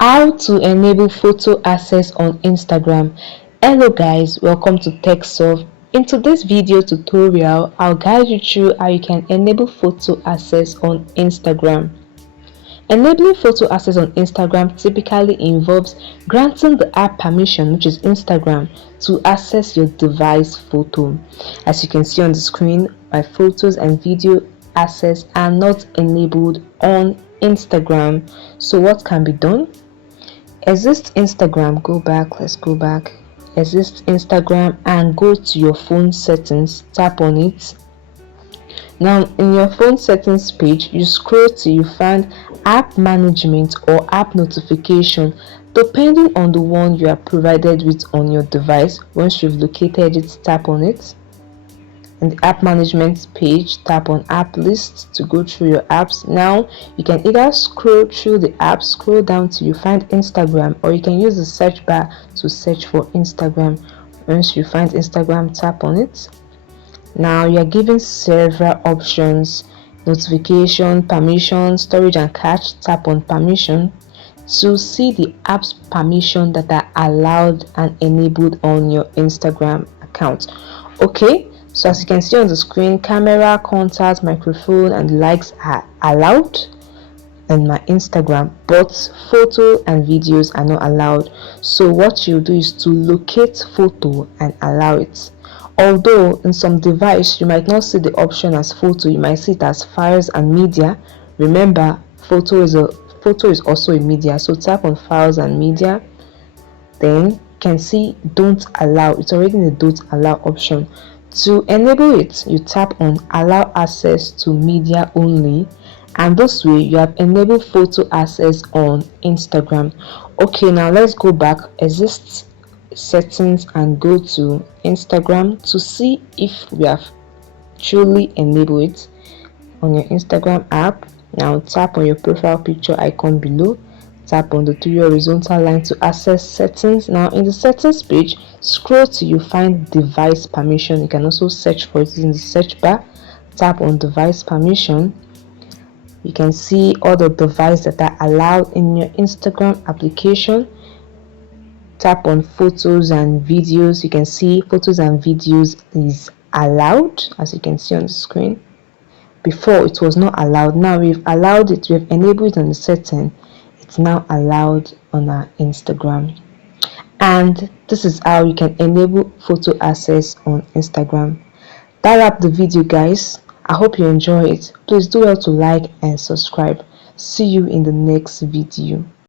How to enable photo access on Instagram. Hello guys, welcome to TechSolve. In today's video tutorial, I'll guide you through how you can enable photo access on Instagram. Enabling photo access on Instagram typically involves granting the app permission, which is Instagram, to access your device photo. As you can see on the screen, my photos and video access are not enabled on Instagram. So what can be done? Exit Instagram, let's go back. Exit Instagram and go to your phone settings, tap on it. Now in your phone settings page, you scroll till you find app management or app notification, depending on the one you are provided with on your device. Once you've located it, tap on it. In the app management page, tap on app list to go through your apps. Now you can either scroll through the app, scroll down till you find Instagram, or you can use the search bar to search for Instagram. Once you find Instagram, tap on it. Now you're given several options: notification, permission, storage and cache. Tap on permission to see the apps permission that are allowed and enabled on your Instagram account. Okay, so as you can see on the screen, camera, contact, microphone and likes are allowed on my Instagram, but photo and videos are not allowed. So what you do is to locate photo and allow it. Although in some device you might not see the option as photo, you might see it as files and media. Remember, photo is also a media, so tap on files and media. Then you can see don't allow. It's already in the don't allow option. To enable it, you tap on allow access to media only, and this way you have enabled photo access on Instagram. Okay, now let's go back, exit settings and go to Instagram to see if we have truly enabled it on your Instagram app. Now tap on your profile picture icon below, tap on the three horizontal line to access settings. Now in the settings page, scroll till you find device permission. You can also search for it in the search bar. Tap on device permission. You can see all the devices that are allowed in your Instagram application. Tap on photos and videos. You can see photos and videos is allowed, as you can see on the screen. Before it was not allowed. Now we've allowed it, we've enabled it on the setting. It's now allowed on our Instagram. And this is how you can enable photo access on Instagram. That wraps the video, guys. I hope you enjoy it. Please do well to like and subscribe. See you in the next video.